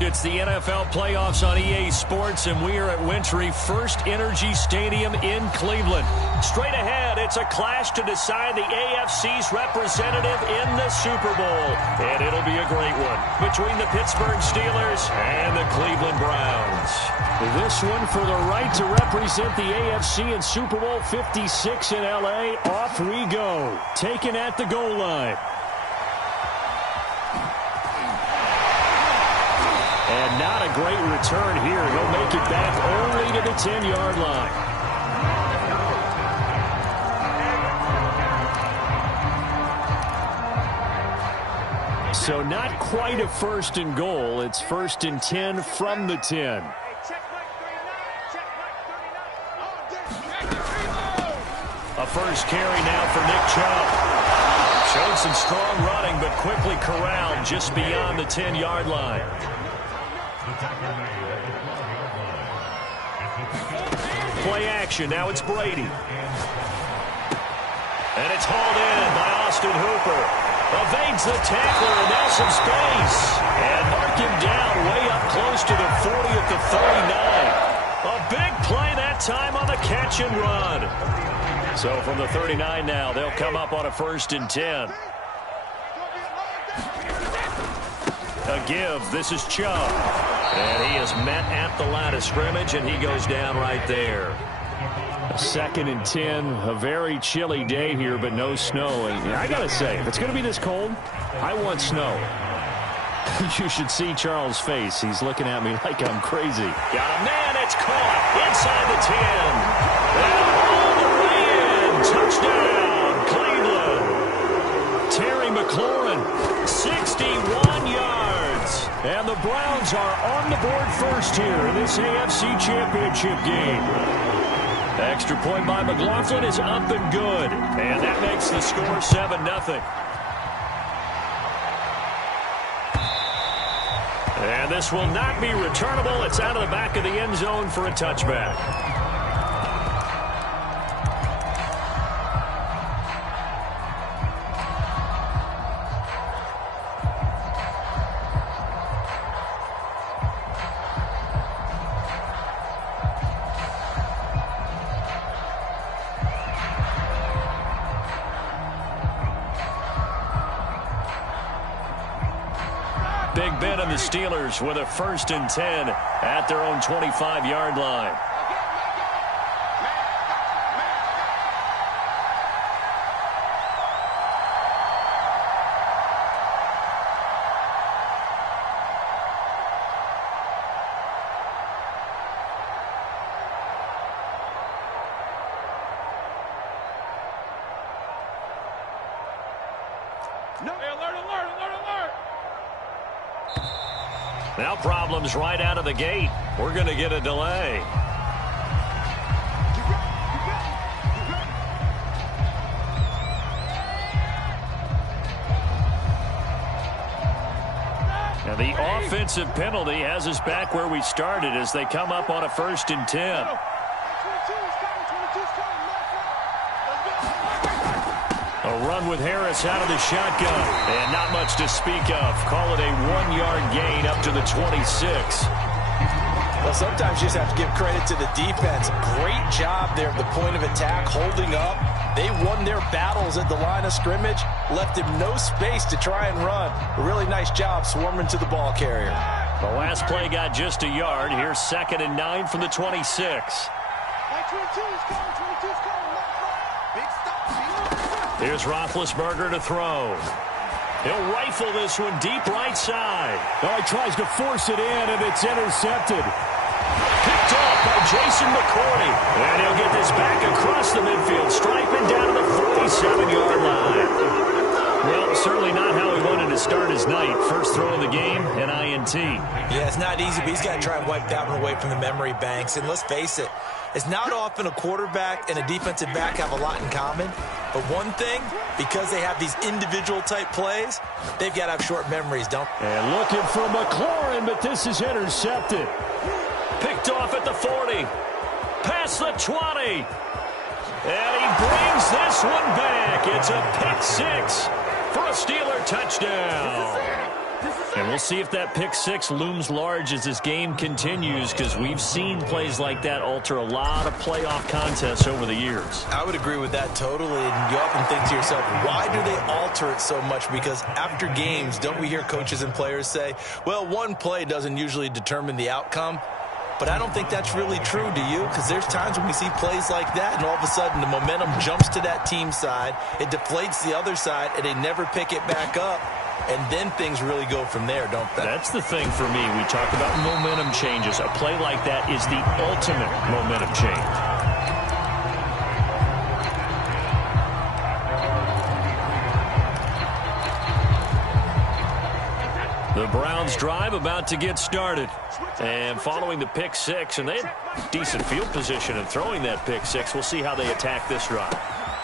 It's the NFL playoffs on EA Sports, and we are at Wintry First Energy Stadium in Cleveland. Straight ahead, it's a clash to decide the AFC's representative in the Super Bowl. And it'll be a great one between the Pittsburgh Steelers and the Cleveland Browns. This one for the right to represent the AFC in Super Bowl 56 in L.A. Off we go. Taken at the goal line. And not a great return here. He'll make it back only to the 10-yard line. So not quite a first and goal. It's first and 10 from the 10. A first carry now for Nick Chubb. Showed some strong running, but quickly corralled just beyond the 10-yard line. Play action. Now it's Brady. And it's hauled in by Austin Hooper. Evades the tackler, and now some space. And mark him down way up close to the 40 at the 39. A big play that time on the catch and run. So from the 39 now, they'll come up on a first and 10. A give. This is Chubb. And he is met at the line of scrimmage, and he goes down right there. Second and 10, a very chilly day here, but no snow. And I got to say, if it's going to be this cold, I want snow. You should see Charles' face. He's looking at me like I'm crazy. Got a man. It's caught inside the 10. And all the way in. Touchdown, Cleveland. Terry McLaurin, 61 yards. And the Browns are on the board first here in this AFC Championship game. Extra point by McLaughlin is up and good. And that makes the score 7-0. And this will not be returnable. It's out of the back of the end zone for a touchback. Big Ben and the Steelers with a first and 10 at their own 25-yard line. Now problems right out of the gate. We're going to get a delay. Now the offensive penalty has us back where we started as they come up on a first and 10. A run with Harris out of the shotgun. And not much to speak of. Call it a 1-yard gain up to the 26. Well, sometimes you just have to give credit to the defense. Great job there at the point of attack, holding up. They won their battles at the line of scrimmage, left him no space to try and run. A really nice job swarming to the ball carrier. The last play got just a yard. Here's 2nd and 9 from the 26. Here's Roethlisberger to throw. He'll rifle this one deep right side. Oh, he tries to force it in, and it's intercepted. Picked off by Jason McCourty. And he'll get this back across the midfield, striping down to the 47-yard line. Well, certainly not how he wanted to start his night. First throw of the game, an INT. Yeah, it's not easy, but he's got to try and wipe that one away from the memory banks. And let's face it, it's not often a quarterback and a defensive back have a lot in common. But one thing, because they have these individual type plays, they've got to have short memories, don't they? And looking for McLaurin, but this is intercepted. Picked off at the 40. Past the 20. And he brings this one back. It's a pick six for a Steeler touchdown. And we'll see if that pick six looms large as this game continues, because we've seen plays like that alter a lot of playoff contests over the years. I would agree with that totally. And you often think to yourself, why do they alter it so much? Because after games, don't we hear coaches and players say, well, one play doesn't usually determine the outcome? But I don't think that's really true, do you? Because there's times when we see plays like that, and all of a sudden the momentum jumps to that team side, it deflates the other side, and they never pick it back up. And then things really go from there, don't they? That's the thing for me. We talk about momentum changes. A play like that is the ultimate momentum change. The Browns drive about to get started. And following the pick six, and they had decent field position in throwing that pick six. We'll see how they attack this drive.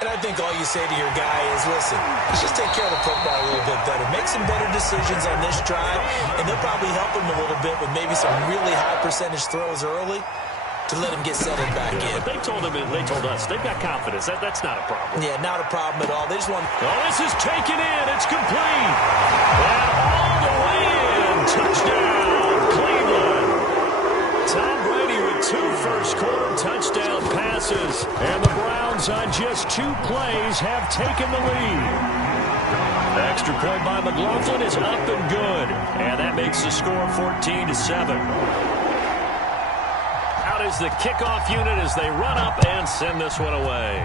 And I think all you say to your guy is, listen, let's just take care of the football a little bit better. Make some better decisions on this drive, and they'll probably help him a little bit with maybe some really high percentage throws early to let him get settled back in. But they told us they've got confidence. That's not a problem. Yeah, not a problem at all. They just want... Oh, this is taken in. It's complete. And all the way in. Touchdown, Cleveland. Tom Brady with 2 first-quarter touchdown passes. And the Browns on just 2 plays have taken the lead. Extra point by McLaughlin is up and good. And that makes the score 14-7. Out is the kickoff unit as they run up and send this one away.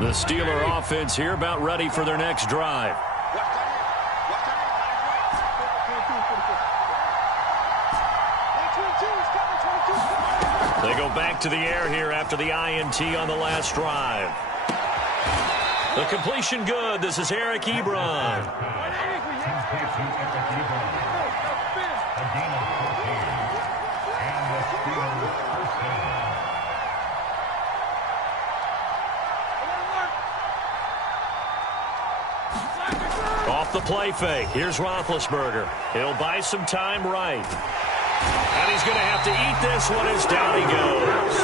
The Steeler offense here about ready for their next drive. They go back to the air here after the INT on the last drive. The completion good. This is Eric Ebron. Off the play fake. Here's Roethlisberger. He'll buy some time right. And he's going to have to eat this one as down he goes.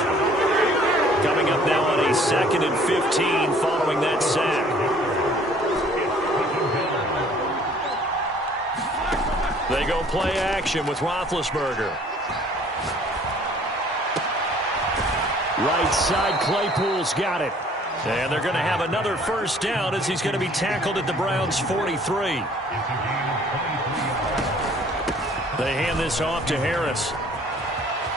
Coming up now on a 2nd and 15 following that sack. They go play action with Roethlisberger. Right side, Claypool's got it. And they're going to have another first down as he's going to be tackled at the Browns' 43. They hand this off to Harris.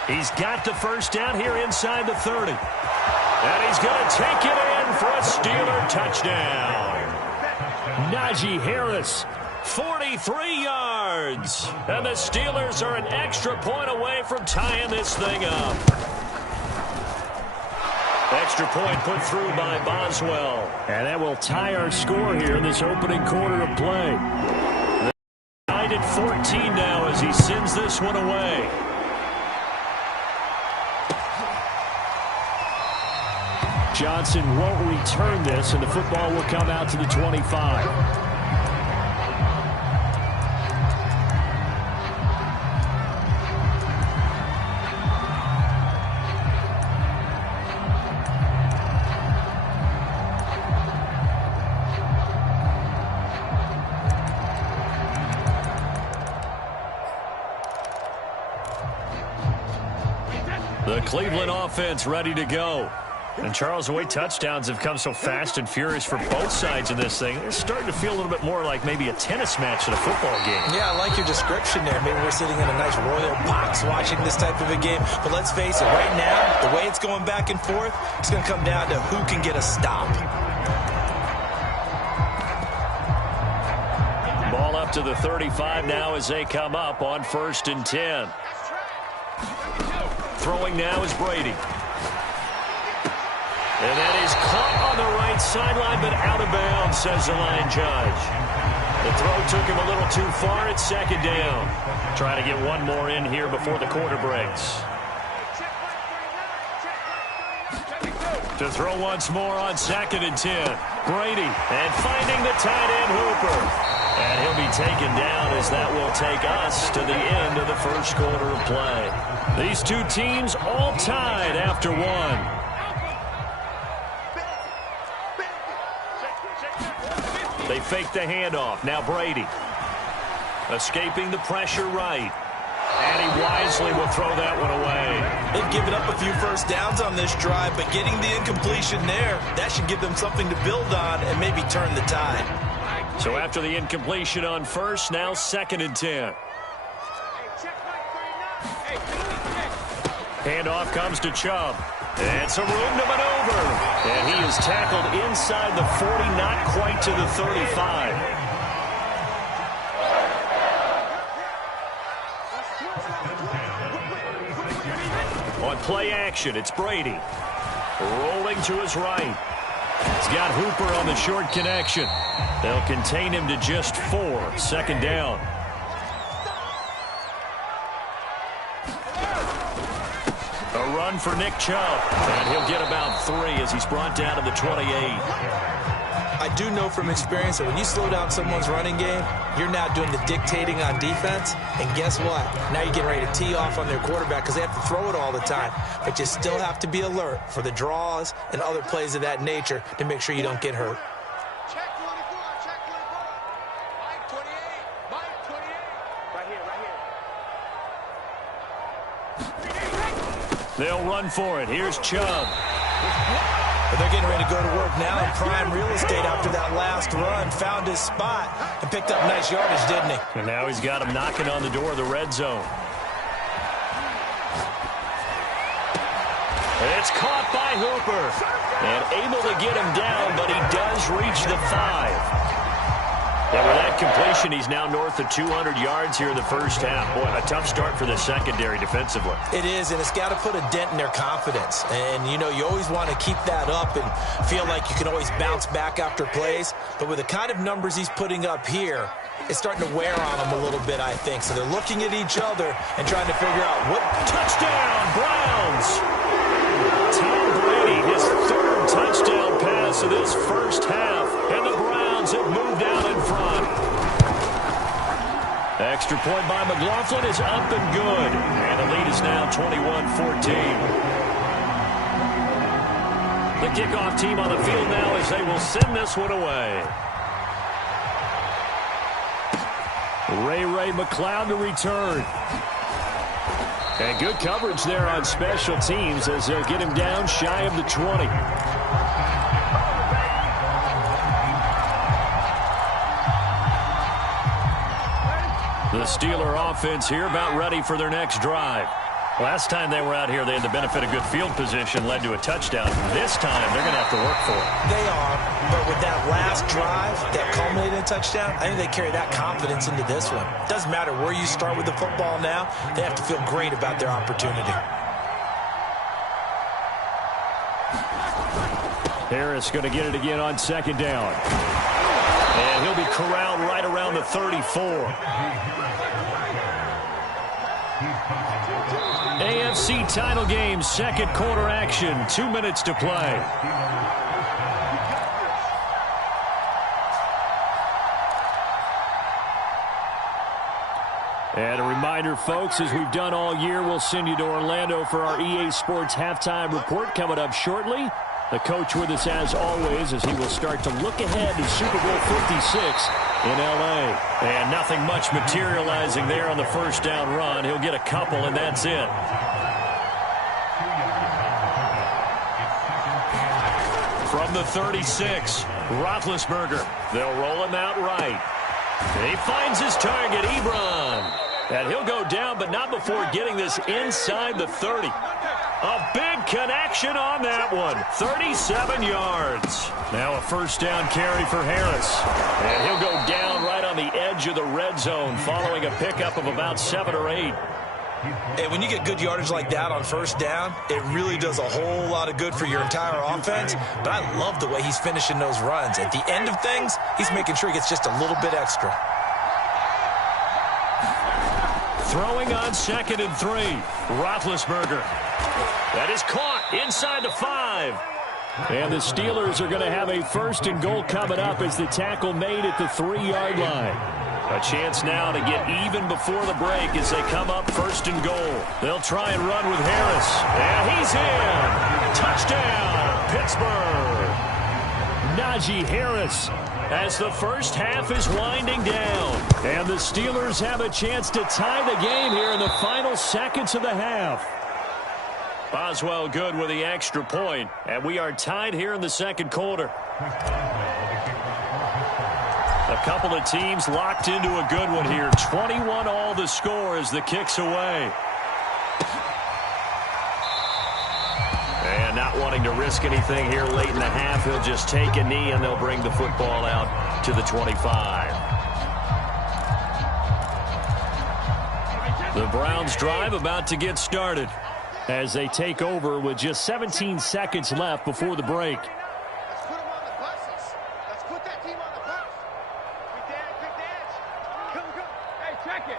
He's got the first down here inside the 30. And he's going to take it in for a Steeler touchdown. Najee Harris, 43 yards. And the Steelers are an extra point away from tying this thing up. Extra point put through by Boswell. And that will tie our score here in this opening quarter of play. Tied at 14 now as he sends this one away. Johnson won't return this, and the football will come out to the 25. The Cleveland offense ready to go. And Charles, the way touchdowns have come so fast and furious for both sides in this thing, it's starting to feel a little bit more like maybe a tennis match than a football game. Yeah, I like your description there. Maybe we're sitting in a nice royal box watching this type of a game. But let's face it, right now, the way it's going back and forth, it's going to come down to who can get a stop. Ball up to the 35 now as they come up on 1st and 10. Throwing now is Brady. And that is caught on the right sideline, but out of bounds, says the line judge. The throw took him a little too far at 2nd down. Trying to get one more in here before the quarter breaks. To throw once more on 2nd and 10. Brady, and finding the tight end Hooper. And he'll be taken down as that will take us to the end of the first quarter of play. These two teams all tied after one. They fake the handoff. Now Brady. Escaping the pressure right. And he wisely will throw that one away. They've given up a few first downs on this drive, but getting the incompletion there, that should give them something to build on and maybe turn the tide. So after the incompletion on first, now 2nd and 10. Handoff comes to Chubb. And some room to maneuver. And he is tackled inside the 40, not quite to the 35. On play action, it's Brady. Rolling to his right. He's got Hooper on the short connection. They'll contain him to just 4. 2nd down. A run for Nick Chubb. And he'll get about 3 as he's brought down to the 28. I do know from experience that when you slow down someone's running game, you're now doing the dictating on defense. And guess what? Now you're getting ready to tee off on their quarterback because they have to throw it all the time. But you still have to be alert for the draws and other plays of that nature to make sure you don't get hurt. Check 24, check 24. Mike 28, Mike 28. Right here. They'll run for it. Here's Chubb. But they're getting ready to go to work now in prime real estate after that last run. Found his spot and picked up nice yardage, didn't he? And now he's got him knocking on the door of the red zone. It's caught by Hooper. And able to get him down, but he does reach the 5. And with that completion, he's now north of 200 yards here in the first half. Boy, a tough start for the secondary defensively. It is, and it's got to put a dent in their confidence. And, you know, you always want to keep that up and feel like you can always bounce back after plays. But with the kind of numbers he's putting up here, it's starting to wear on them a little bit, I think. So they're looking at each other and trying to figure out what. Touchdown, Browns! Tom Brady, his 3rd touchdown pass of this first half. And the Browns have moved out in front. Extra point by McLaughlin is up and good. And the lead is now 21-14. The kickoff team on the field now as they will send this one away. Ray McLeod to return. And good coverage there on special teams as they'll get him down shy of the 20. The Steeler offense here about ready for their next drive. Last time they were out here, they had the benefit of good field position, led to a touchdown. This time, they're going to have to work for it. They are, but with that last drive that culminated in a touchdown, I think they carry that confidence into this one. It doesn't matter where you start with the football now. They have to feel great about their opportunity. Harris going to get it again on 2nd down. And he'll be corralled right around the 34. AFC title game, 2nd quarter action, 2 minutes to play. And a reminder, folks, as we've done all year, we'll send you to Orlando for our EA Sports halftime report coming up shortly. The coach with us as always as he will start to look ahead to Super Bowl 56 in L.A. And nothing much materializing there on the first down run. He'll get a couple, and that's it. From the 36, Roethlisberger. They'll roll him out right. He finds his target, Ebron. And he'll go down, but not before getting this inside the 30. A big connection on that one. 37 yards. Now a first down carry for Harris. And he'll go down right on the edge of the red zone following a pickup of about 7 or 8. And when you get good yardage like that on first down, it really does a whole lot of good for your entire offense. But I love the way he's finishing those runs. At the end of things, he's making sure he gets just a little bit extra. Throwing on 2nd and 3. Roethlisberger. That is caught inside the 5. And the Steelers are going to have a 1st and goal coming up as the tackle made at the 3-yard line. A chance now to get even before the break as they come up 1st and goal. They'll try and run with Harris. And he's in. Touchdown, Pittsburgh. Najee Harris as the first half is winding down. And the Steelers have a chance to tie the game here in the final seconds of the half. Boswell good with the extra point, and we are tied here in the second quarter. A couple of teams locked into a good one here. 21 all the score as the kick's away. And not wanting to risk anything here late in the half, he'll just take a knee and they'll bring the football out to the 25. The Browns drive about to get started as they take over with just 17 seconds left before the break. Let's put them on the buses. Let's put that team on the bus. Good dance. Come. Hey, check it.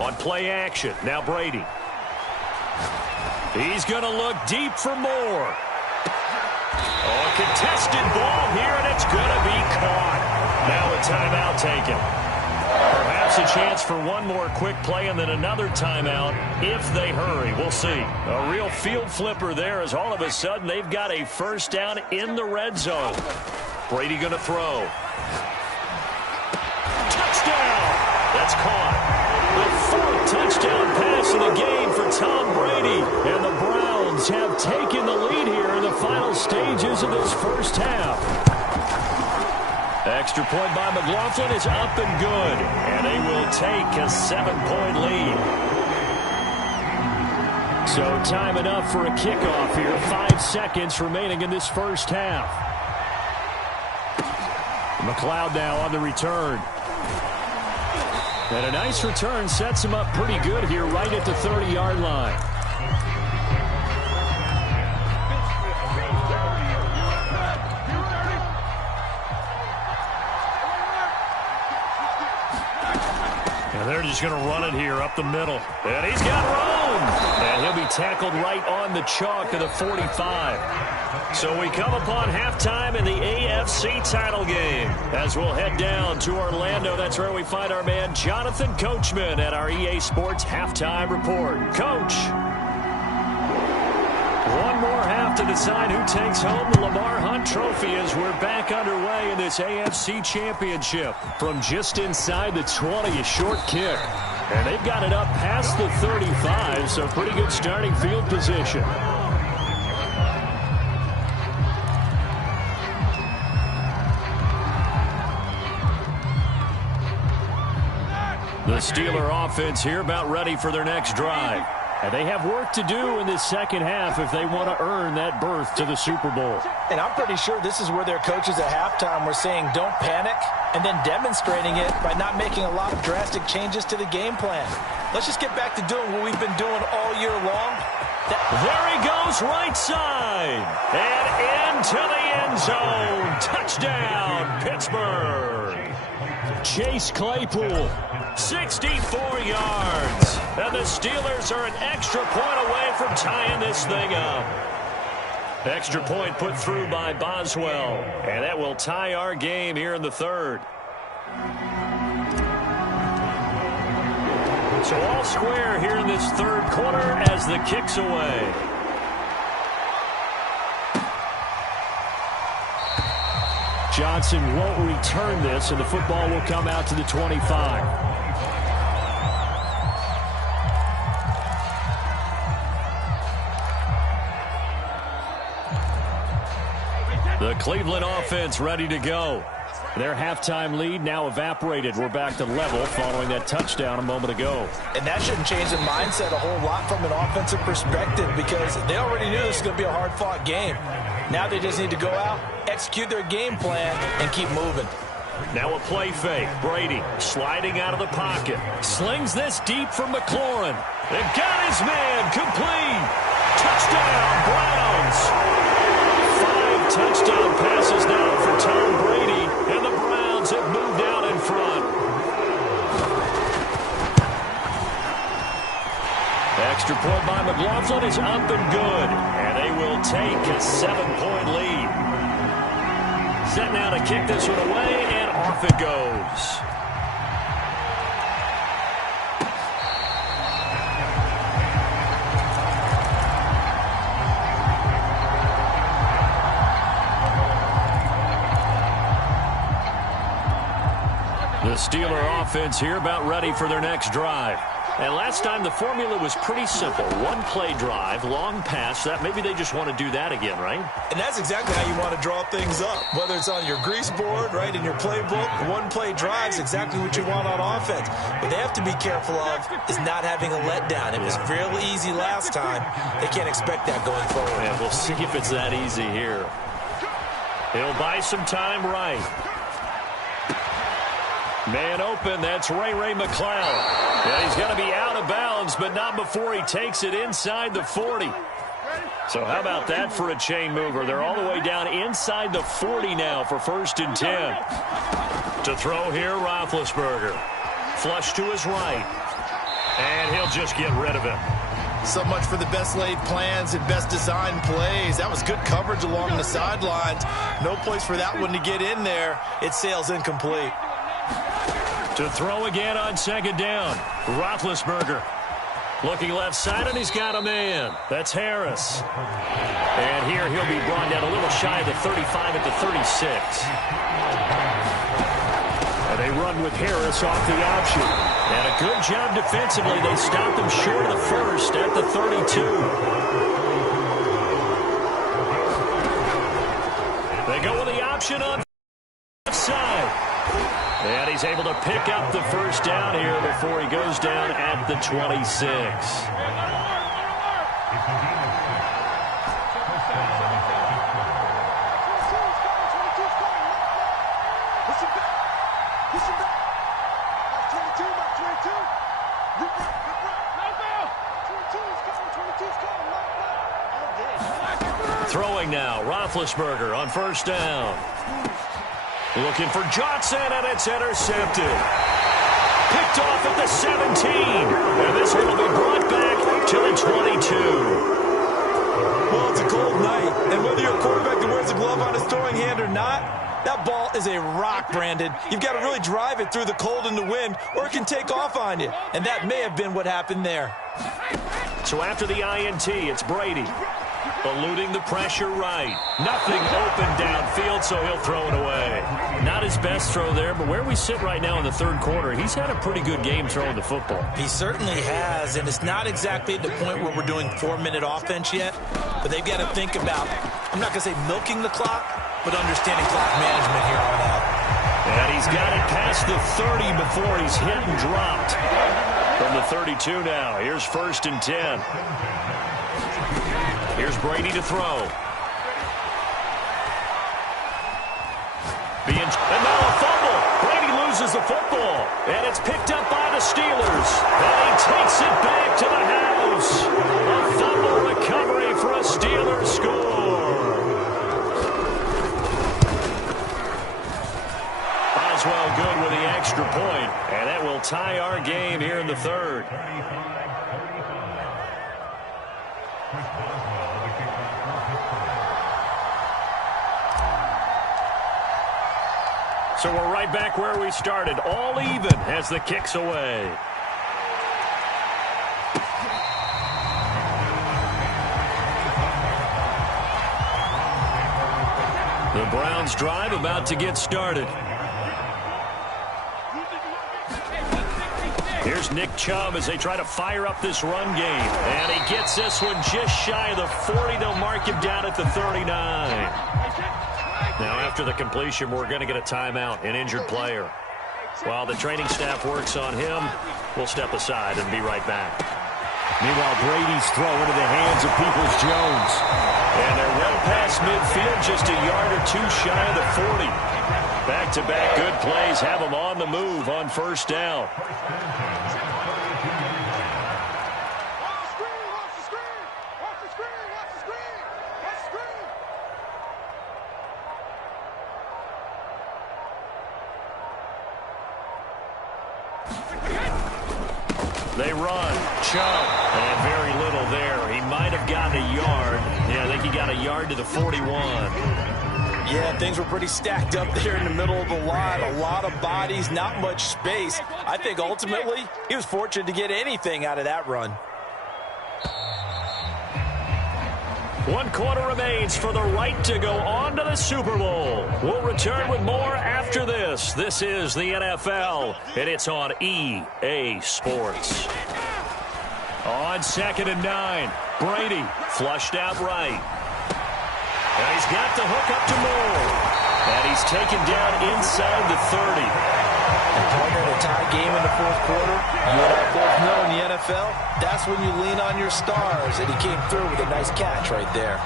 On play action, now Brady. He's going to look deep for more. Oh, a contested ball here, and it's going to be caught. Now a timeout taken. Perhaps a chance for one more quick play and then another timeout if they hurry. We'll see. A real field flipper there as all of a sudden they've got a first down in the red zone. Brady going to throw. Touchdown! That's caught. The 4th touchdown pass of the game for Tom Brady. And the Browns have taken the lead here in the final stages of this first half. Extra point by McLaughlin is up and good. And they will take a 7-point lead. So time enough for a kickoff here. 5 seconds remaining in this first half. McLeod now on the return. And a nice return sets him up pretty good here right at the 30-yard line. And they're just going to run it here up the middle. And he's got room. And he'll be tackled right on the chalk of the 45. So we come upon halftime in the AFC title game. As we'll head down to Orlando, that's where we find our man Jonathan Coachman at our EA Sports Halftime Report. Coach. One more half to decide who takes home the Lamar Hunt Trophy as we're back underway in this AFC Championship. From just inside the 20, a short kick. And they've got it up past the 35, so pretty good starting field position. The Steeler offense here about ready for their next drive. And they have work to do in this second half if they want to earn that berth to the Super Bowl. And I'm pretty sure this is where their coaches at halftime were saying don't panic and then demonstrating it by not making a lot of drastic changes to the game plan. Let's just get back to doing what we've been doing all year long. There he goes right side and into the end zone. Touchdown, Pittsburgh. Chase Claypool. 64 yards. And the Steelers are an extra point away from tying this thing up. Extra point put through by Boswell. And that will tie our game here in the third. So all square here in this third quarter as the kick's away. Johnson won't return this, and the football will come out to the 25. The Cleveland offense ready to go. Their halftime lead now evaporated. We're back to level following that touchdown a moment ago. And that shouldn't change the mindset a whole lot from an offensive perspective because they already knew this was going to be a hard-fought game. Now they just need to go out, execute their game plan, and keep moving. Now a play fake. Brady sliding out of the pocket. Slings this deep for McLaurin. They've got his man complete. Touchdown, Browns. 5 touchdown passes now for Tom Brady, and the Browns have moved out in front. Extra point by McLaughlin is up and good. And they will take a 7-point lead. Set now to kick this one away, and off it goes. The Steeler offense here about ready for their next drive. And last time the formula was pretty simple. One-play drive, long pass. That maybe they just want to do that again, right? And that's exactly how you want to draw things up. Whether it's on your grease board, right, in your playbook, one-play drive is exactly what you want on offense. What they have to be careful of is not having a letdown. It was fairly easy last time. They can't expect that going forward. Yeah, we'll see if it's that easy here. He'll buy some time right. Man open, that's Ray McCloud. Yeah, he's going to be out of bounds, but not before he takes it inside the 40. So how about that for a chain mover? They're all the way down inside the 40 now for 1st and 10. To throw here, Roethlisberger. Flush to his right. And he'll just get rid of it. So much for the best laid plans and best designed plays. That was good coverage along the sidelines. No place for that one to get in there. It sails incomplete. To throw again on 2nd down. Roethlisberger looking left side, and he's got a man. That's Harris. And here he'll be brought down a little shy of the 35 at the 36. And they run with Harris off the option. And a good job defensively. They stopped him short of the first at the 32. They go with the option on the left side. And he's able to pick up the first down here before he goes down at the 26. Throwing now, Roethlisberger on 1st down. Looking for Johnson, and it's intercepted. Picked off at the 17. And this one will be brought back to the 22. Well, it's a cold night, and whether you're a quarterback that wears a glove on his throwing hand or not, that ball is a rock, Brandon. You've got to really drive it through the cold and the wind, or it can take off on you. And that may have been what happened there. So after the INT, it's Brady. Eluding the pressure right. Nothing open downfield, so he'll throw it away. Not his best throw there, but where we sit right now in the 3rd quarter, he's had a pretty good game throwing the football. He certainly has, and it's not exactly at the point where we're doing 4-minute offense yet, but they've got to think about, I'm not going to say milking the clock, but understanding clock management here on out. And he's got it past the 30 before he's hit and dropped. From the 32 now, here's 1st and 10. Here's Brady to throw. And now a fumble. Brady loses the football. And it's picked up by the Steelers. And he takes it back to the house. A fumble recovery for a Steelers score. Oswell good with the extra point. And that will tie our game here in the 3rd. So we're right back where we started, all even as the kick's away. The Browns drive about to get started. Here's Nick Chubb as they try to fire up this run game. And he gets this one just shy of the 40. They'll mark him down at the 39. Now, after the completion, we're going to get a timeout, an injured player. While the training staff works on him, we'll step aside and be right back. Meanwhile, Brady's throw into the hands of Peoples-Jones. And they're well past midfield, just a yard or two shy of the 40. Back-to-back good plays have them on the move on 1st down. They run. Chubb. And very yard to the 41. Yeah, things were pretty stacked up there in the middle of the line. A lot of bodies, not much space. I think ultimately he was fortunate to get anything out of that run. 1 quarter remains for the right to go on to the Super Bowl. We'll return with more after this. This is the NFL, and it's on EA Sports. On 2nd and 9, Brady flushed out right. And he's got the hook up to Moore. And he's taken down inside the 30. And partner, in a tie game in the 4th quarter, you and I both know in the NFL, that's when you lean on your stars. And he came through with a nice catch right there.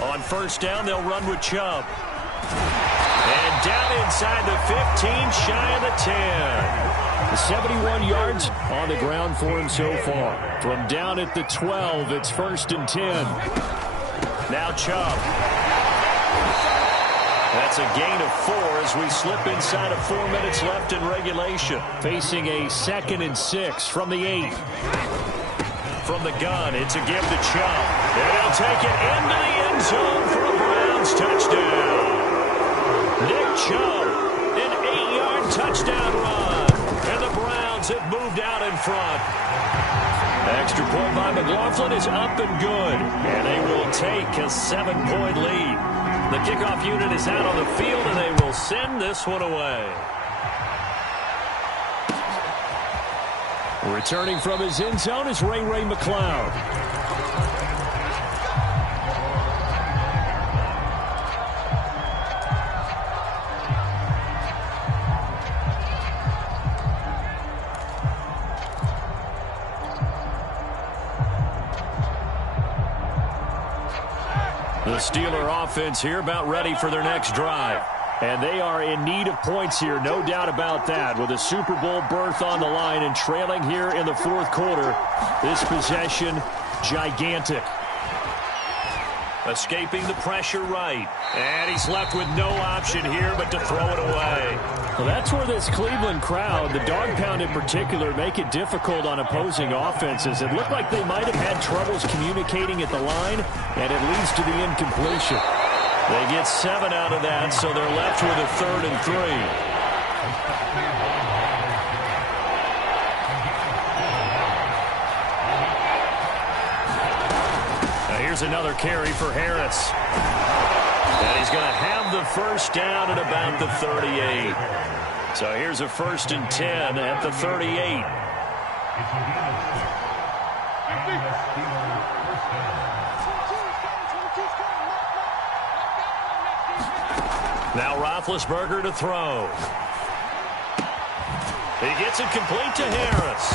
On 1st down, they'll run with Chubb. And down inside the 15, shy of the 10. 71 yards on the ground for him so far. From down at the 12, it's 1st and 10. Now Chubb. That's a gain of 4 as we slip inside of 4 minutes left in regulation. Facing a 2nd and 6 from the 8. From the gun, it's a give to Chubb. And he'll take it into the end zone for a Browns touchdown. Nick Chubb, an 8-yard touchdown run. And the Browns have moved out in front. Extra point by McLaughlin is up and good. And they will take a 7-point lead. The kickoff unit is out on the field, and they will send this one away. Returning from his end zone is Ray McCloud. The Steeler offense here about ready for their next drive. And they are in need of points here, no doubt about that. With a Super Bowl berth on the line and trailing here in the 4th quarter, this possession gigantic. Escaping the pressure right. And he's left with no option here but to throw it away. Well, that's where this Cleveland crowd, the dog pound in particular, make it difficult on opposing offenses. It looked like they might have had troubles communicating at the line, and it leads to the incompletion. They get 7 out of that, so they're left with a 3rd and 3. Now here's another carry for Harris. And he's going to have the 1st down at about the 38. So here's a 1st and 10 at the 38. Now Roethlisberger to throw. He gets it complete to Harris.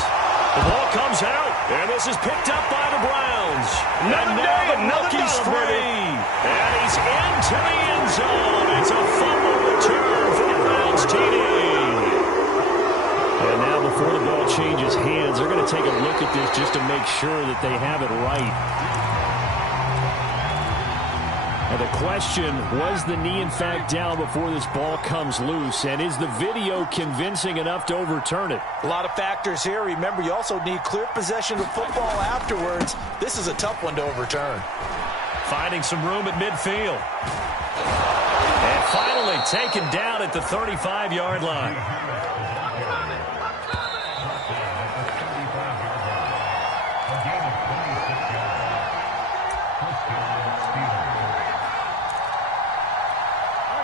The ball comes out, and this is picked up by the Browns. And now the rookie's free. And he's into the end zone. It's a fumble return for the Browns TD. And now before the ball changes hands, they're going to take a look at this just to make sure that they have it right. And the question, was the knee in fact down before this ball comes loose? And is the video convincing enough to overturn it? A lot of factors here. Remember, you also need clear possession of football afterwards. This is a tough one to overturn. Finding some room at midfield. And finally taken down at the 35-yard line.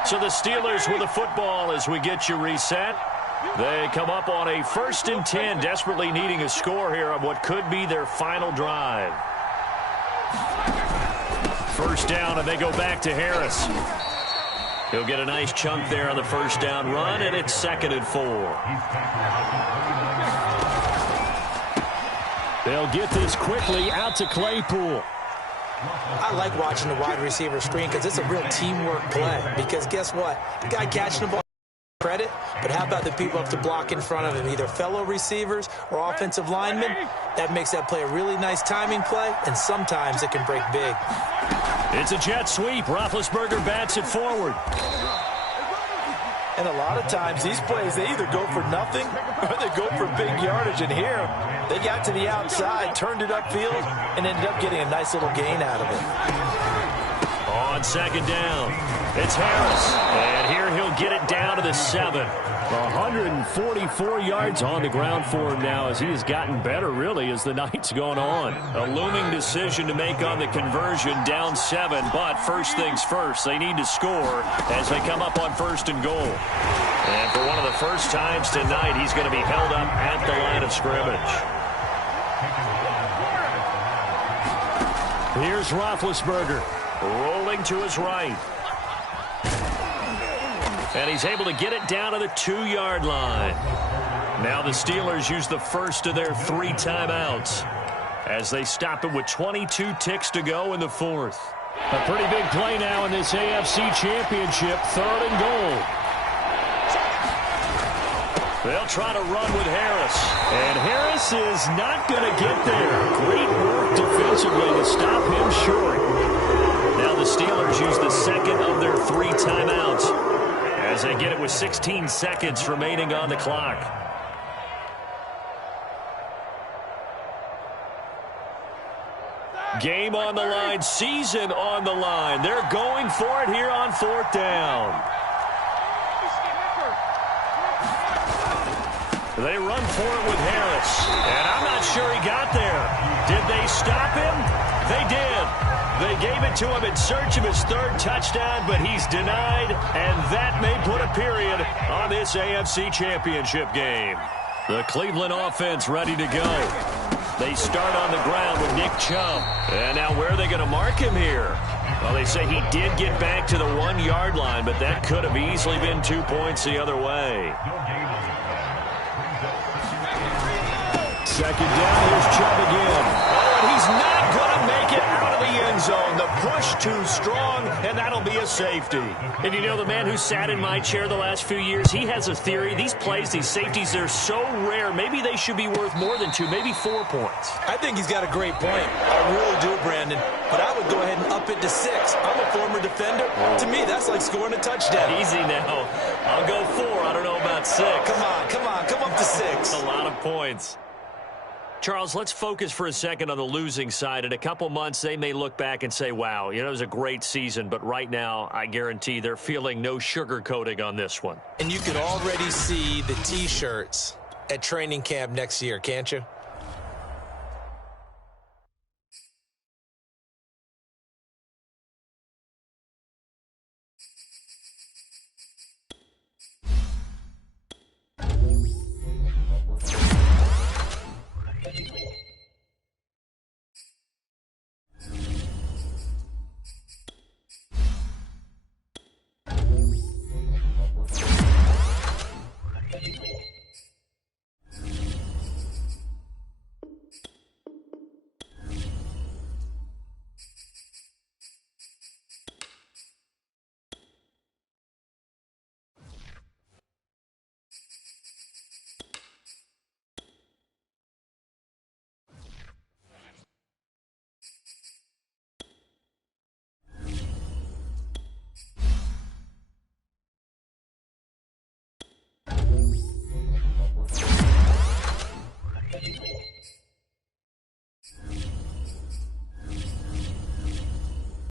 So the Steelers with the football as we get you reset. They come up on a 1st and 10, desperately needing a score here on what could be their final drive. 1st down, and they go back to Harris. He'll get a nice chunk there on the 1st down run, and it's 2nd and 4. They'll get this quickly out to Claypool. I like watching the wide receiver screen because it's a real teamwork play. Because guess what? The guy catching the ball credit, but how about the people up to block in front of him, either fellow receivers or offensive linemen? That makes that play a really nice timing play, and sometimes it can break big. It's a jet sweep. Roethlisberger bats it forward. And a lot of times these plays, they either go for nothing or they go for big yardage. And here, they got to the outside, turned it upfield, and ended up getting a nice little gain out of it. On second down, it's Harris. And here he'll get it down to the 7. 144 yards on the ground for him now as he has gotten better, really, as the night's gone on. A looming decision to make on the conversion, down 7. But first things first, they need to score as they come up on 1st and goal. And for one of the first times tonight, he's going to be held up at the line of scrimmage. Here's Roethlisberger, rolling to his right. And he's able to get it down to the 2-yard line. Now the Steelers use the first of their 3 timeouts as they stop it with 22 ticks to go in the 4th. A pretty big play now in this AFC Championship, 3rd and goal. They'll try to run with Harris. And Harris is not going to get there. Great work defensively to stop him short. Now the Steelers use the second of their 3 timeouts as they get it with 16 seconds remaining on the clock. Game on the line, season on the line. They're going for it here on 4th down. They run for it with Harris. And I'm not sure he got there. Did they stop him? They did. They gave it to him in search of his 3rd touchdown, but he's denied, and that may put a period on this AFC Championship game. The Cleveland offense ready to go. They start on the ground with Nick Chubb. And now where are they going to mark him here? Well, they say he did get back to the 1-yard line, but that could have easily been 2 points the other way. Second down, here's Chubb again. Oh, and he's not going to make it out of the end zone. The push too strong, and that'll be a safety. And you know, the man who sat in my chair the last few years, he has a theory. These plays, these safeties, they're so rare. Maybe they should be worth more than 2, maybe 4 points. I think he's got a great point. I really do, Brandon. But I would go ahead and up it to 6. I'm a former defender. To me, that's like scoring a touchdown. Easy now. I'll go 4. I don't know about 6. Come on. Come up to 6. That's a lot of points. Charles, let's focus for a second on the losing side. In a couple months, they may look back and say, wow, you know, it was a great season. But right now, I guarantee they're feeling no sugarcoating on this one. And you can already see the T-shirts at training camp next year, can't you?